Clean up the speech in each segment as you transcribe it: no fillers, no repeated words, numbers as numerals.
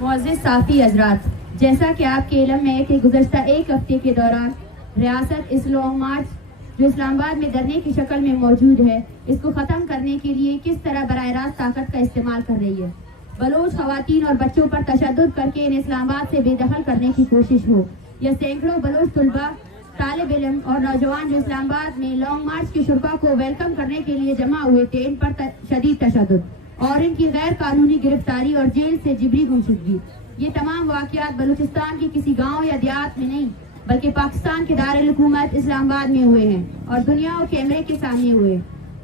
معزز صافی حضرات، جیسا کہ آپ کے علم میں ہے کہ گزشتہ ایک ہفتے کے دوران ریاست اس لانگ مارچ جو اسلام آباد میں دھرنے کی شکل میں موجود ہے، اس کو ختم کرنے کے لیے کس طرح براہ راست طاقت کا استعمال کر رہی ہے۔ بلوچ خواتین اور بچوں پر تشدد کر کے انہیں اسلام آباد سے بے دخل کرنے کی کوشش ہو، یا سینکڑوں بلوچ طلباء، طالب علم اور نوجوان جو اسلام آباد میں لانگ مارچ کے شرکاء کو ویلکم کرنے کے لیے جمع ہوئے تھے، ان پر شدید تشدد اور ان کی غیر قانونی گرفتاری اور جیل سے جبری گمشدگی، یہ تمام واقعات بلوچستان کے کسی گاؤں یا دیہات میں نہیں بلکہ پاکستان کے دارالحکومت اسلام آباد میں ہوئے ہیں اور دنیا اور کیمرے کے سامنے ہوئے،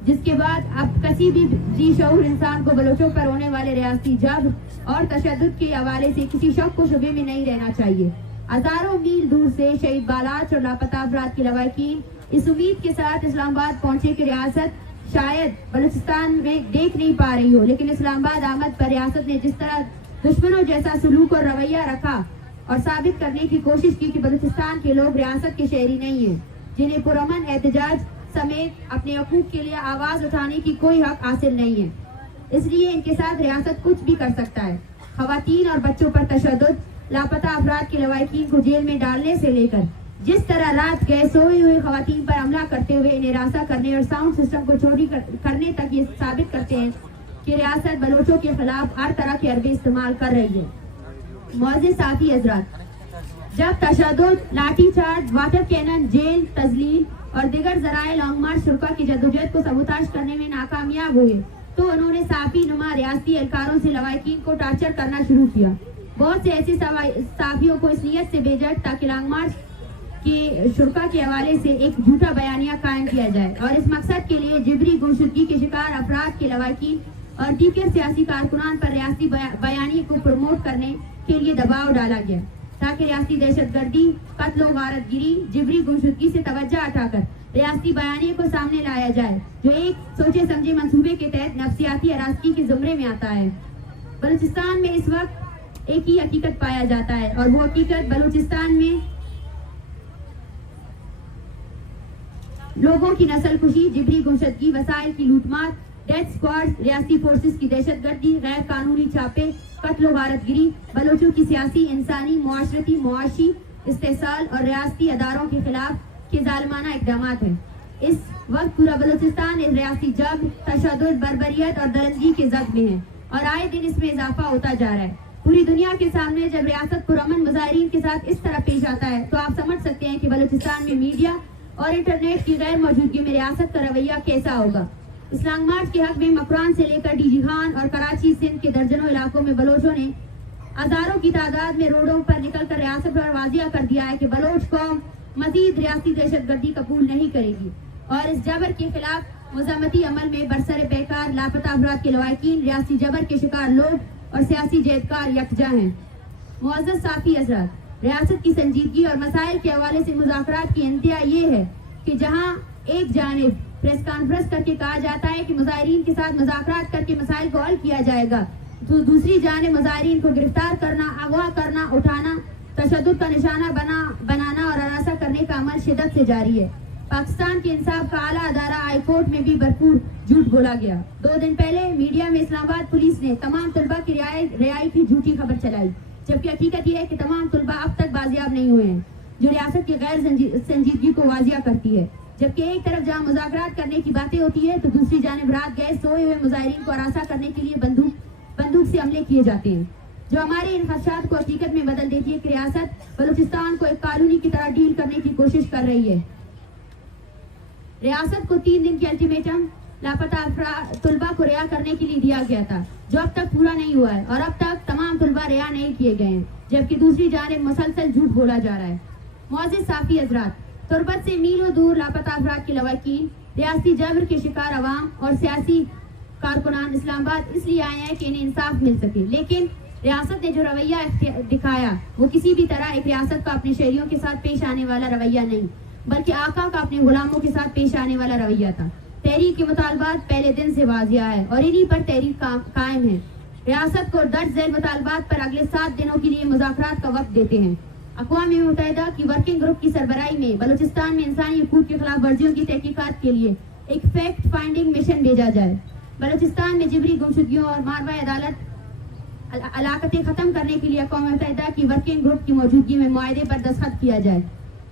جس کے بعد اب کسی بھی ذی شعور انسان کو بلوچوں پر ہونے والے ریاستی جبر اور تشدد کے حوالے سے کسی شک و شبے میں نہیں رہنا چاہیے۔ ہزاروں میل دور سے شہید بالاچ اور لاپتہ افراد کے لواحقین اس امید کے ساتھ اسلام آباد پہنچے کہ ریاست شاید بلوچستان میں دیکھ نہیں پا رہی ہو، لیکن اسلام آباد آمد پر ریاست نے جس طرح دشمنوں جیسا سلوک اور رویہ رکھا اور ثابت کرنے کی کوشش کی کہ بلوچستان کے لوگ ریاست کے شہری نہیں ہیں، جنہیں پرامن احتجاج سمیت اپنے حقوق کے لیے آواز اٹھانے کی کوئی حق حاصل نہیں ہے، اس لیے ان کے ساتھ ریاست کچھ بھی کر سکتا ہے۔ خواتین اور بچوں پر تشدد، لاپتہ افراد کے لواحقین کو جیل میں ڈالنے سے لے کر جس طرح رات گئے سوئی ہوئی خواتین پر حملہ کرتے ہوئے انہیں ہراساں کرنے اور ساؤنڈ سسٹم کو چوری کرنے تک یہ ثابت کرتے ہیں کہ ریاست بلوچوں کے خلاف ہر طرح کے حربے استعمال کر رہی ہے۔ معزز صافی حضرات، جب تشدد، لاٹھی چارج، واٹر کینن، جیل، تذلیل اور دیگر ذرائع لانگ مارچ شرکاء کی جدوجہد کو سبوتاژ کرنے میں ناکامیاب ہوئے تو انہوں نے صافی نما ریاستی اہلکاروں سے لواحقین کو ٹارچر کرنا شروع کیا۔ بہت سے ایسے صحافیوں کو اس نیت سے بھیجا تاکہ لانگ مارچ کے شرکاء کے حوالے سے ایک جھوٹا بیانیہ قائم کیا جائے، اور اس مقصد کے لیے جبری گمشدگی کے شکار افراد کے لواحقین اور دیگر سیاسی کارکنان پر ریاستی بیانیے کو پروموٹ کرنے کے لیے دباؤ ڈالا گیا تاکہ ریاستی دہشت گردی، قتل و غارت گری، جبری گمشدگی سے توجہ ہٹا کر ریاستی بیانیے کو سامنے لایا جائے، جو ایک سوچے سمجھے منصوبے کے تحت نفسیاتی ہراسگی کے زمرے میں آتا ہے۔ بلوچستان میں اس وقت ایک ہی حقیقت پایا جاتا ہے، اور وہ حقیقت بلوچستان میں لوگوں کی نسل کشی، جبری گمشدگی، وسائل کی لوٹ مار، ڈیتھ اسکواڈ، ریاستی فورسز کی دہشت گردی، غیر قانونی چھاپے، قتل و غارت گری، بلوچوں کی سیاسی، انسانی، معاشرتی، معاشی استحصال اور ریاستی اداروں کے خلاف کے ظالمانہ اقدامات ہیں۔ اس وقت پورا بلوچستان اس ریاستی جبر، تشدد، بربریت اور درندگی کے زد میں ہے، اور آئے دن اس میں اضافہ ہوتا جا رہا ہے۔ پوری دنیا کے سامنے جب ریاست پرامن مظاہرین کے ساتھ اس طرح پیش آتا ہے تو آپ سمجھ سکتے ہیں کہ بلوچستان میں میڈیا اور انٹرنیٹ کی غیر موجودگی میں ریاست کا رویہ کیسا ہوگا۔ اسلام مارچ کے حق میں مکران سے لے کر ڈی جی خان اور کراچی سندھ کے درجنوں علاقوں میں بلوچوں نے ہزاروں کی تعداد میں روڈوں پر نکل کر ریاست پر واضح کر دیا ہے کہ بلوچ قوم مزید ریاستی دہشت گردی قبول نہیں کرے گی، اور اس جبر کے خلاف مزاحمتی عمل میں برسر پیکار لاپتہ افراد کے لواحقین، ریاستی جبر کے شکار لوگ اور سیاسی جہدکار یکجا ہیں۔ معزز صافی حضرات، ریاست کی سنجیدگی اور مسائل کے حوالے سے مذاکرات کی انتہا یہ ہے کہ جہاں ایک جانب پریس کانفرنس کر کے کہا جاتا ہے کہ مظاہرین کے ساتھ مذاکرات کر کے مسائل کو حل کیا جائے گا، تو دوسری جانب مظاہرین کو گرفتار کرنا، اغوا کرنا، اٹھانا، تشدد کا نشانہ بنانا اور ہراساں کرنے کا عمل شدت سے جاری ہے۔ پاکستان کے انصاف کا اعلیٰ ادارہ ہائی کورٹ میں بھی بھرپور جھوٹ بولا گیا۔ 2 دن پہلے میڈیا میں اسلام آباد پولیس نے تمام طلباء کی رہائی کی جھوٹی خبر چلائی، جبکہ حقیقت یہ ہے کہ تمام طلباء اب تک بازیاب نہیں ہوئے ہیں، جو ریاست کی غیر سنجیدگی کو واضح کرتی ہے۔ جبکہ ایک طرف جہاں مذاکرات کرنے کی باتیں ہوتی ہے تو دوسری جانب رات گئے سوئے ہوئے مظاہرین کو ہراساں کرنے کے لیے بندوق سے حملے کیے جاتے ہیں، جو ہمارے ان خدشات کو حقیقت میں بدل دیتی ہے کہ ریاست بلوچستان کو ایک کالونی کی طرح ڈیل کرنے کی کوشش کر رہی ہے۔ ریاست کو 3 دن کی الٹیمیٹم لاپتہ طلباء کو رہا کرنے کے لیے دیا گیا تھا، جو اب تک پورا نہیں ہوا ہے، اور اب تک تمام طلباء رہا نہیں کیے گئے ہیں، جبکہ دوسری جانب مسلسل جھوٹ بولا جا رہا ہے۔ معزز صافی حضرات، تربت سے میلوں دور لاپتہ افراد کے لواحقین، ریاستی جبر کے شکار عوام اور سیاسی کارکنان اسلام آباد اس لیے آئے ہیں کہ انہیں انصاف مل سکے، لیکن ریاست نے جو رویہ دکھایا وہ کسی بھی طرح ایک ریاست کا اپنے شہریوں کے ساتھ پیش آنے والا رویہ نہیں، بلکہ آقا کا اپنے غلاموں کے ساتھ پیش آنے والا رویہ تھا۔ تحریک کے مطالبات پہلے دن سے واضح ہے اور انہی پر تحریک قائم ہے۔ ریاست کو درج ذیل مطالبات پر اگلے 7 دنوں کے لیے مذاکرات کا وقت دیتے ہیں۔ اقوام متحدہ کی ورکنگ گروپ کی سربراہی میں بلوچستان میں انسانی حقوق کی خلاف ورزیوں کی تحقیقات کے لیے ایک فیکٹ فائنڈنگ مشن بھیجا جائے۔ بلوچستان میں جبری گمشدگیوں اور ماروائے عدالت علاقتیں ختم کرنے کے لیے اقوام متحدہ کی ورکنگ گروپ کی موجودگی میں معاہدے پر دستخط کیا جائے.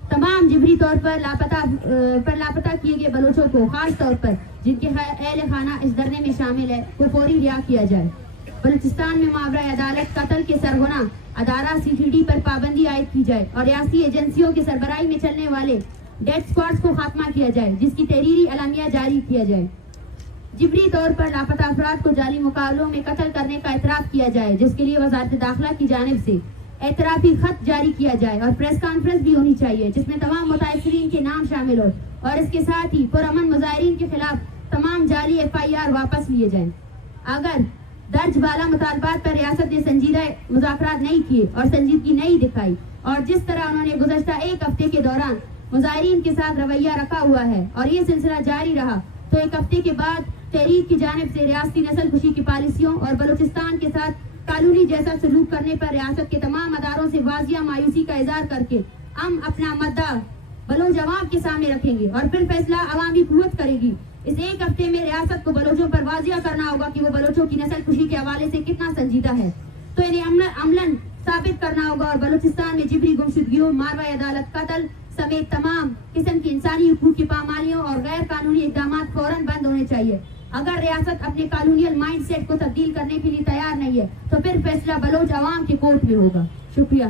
تمام جبری طور پر لاپتہ کیے گئے بلوچوں کو، خاص طور پر جن کے اہل خانہ اس دھرنے میں شامل ہے، کو فوری رہا کیا جائے. بلوچستان میں ماورائے عدالت قتل کے سرغنہ ادارہ CCD پر پابندی عائد کی جائے اور ریاستی ایجنسیوں کی سربراہی میں چلنے والے ڈیتھ اسکواڈز کو خاتمہ کیا جائے، جس کی تحریری اعلامیہ جاری کیا جائے. جبری طور پر لاپتہ افراد کو جعلی مقابلوں میں قتل کرنے کا اعتراف کیا جائے، جس کے لیے وزارت داخلہ کی جانب سے اعترافی خط جاری کیا جائے اور پریس کانفرنس بھی ہونی چاہیے جس میں تمام متاثرین کے نام شامل ہو، اور اس کے ساتھ ہی پرامن مظاہرین کے خلاف تمام جعلی FIR واپس لیے جائیں. اگر درج بالا مطالبات پر ریاست نے سنجیدہ مذاکرات نہیں کیے اور سنجیدگی نہیں دکھائی، اور جس طرح انہوں نے گزشتہ ایک ہفتے کے دوران مظاہرین کے ساتھ رویہ رکھا ہوا ہے اور یہ سلسلہ جاری رہا، تو ایک ہفتے کے بعد تحریک کی جانب سے ریاستی نسل کشی کی پالیسیوں اور بلوچستان کے ساتھ کالونی جیسا سلوک کرنے پر ریاست کے تمام اداروں سے واضح مایوسی کا اظہار کر کے ہم اپنا مدعا بلوچ عوام کے سامنے رکھیں گے اور پھر فیصلہ عوامی قوت کرے گی. اس ایک ہفتے میں ریاست کو بلوچوں پر واضح کرنا ہوگا کہ وہ بلوچوں کی نسل کشی کے حوالے سے کتنا سنجیدہ ہے، تو انہیں عملاً ثابت کرنا ہوگا. اور بلوچستان میں جبری گمشدگیوں، ماورائے عدالت قتل سمیت تمام قسم کی انسانی حقوق کی پامالیوں اور غیر قانونی اقدامات فوراً بند ہونے چاہیے. اگر ریاست اپنے کالونیل مائنڈ سیٹ کو تبدیل کرنے کے لیے تیار نہیں ہے تو پھر فیصلہ بلوچ عوام کے کورٹ میں ہوگا. شکریہ.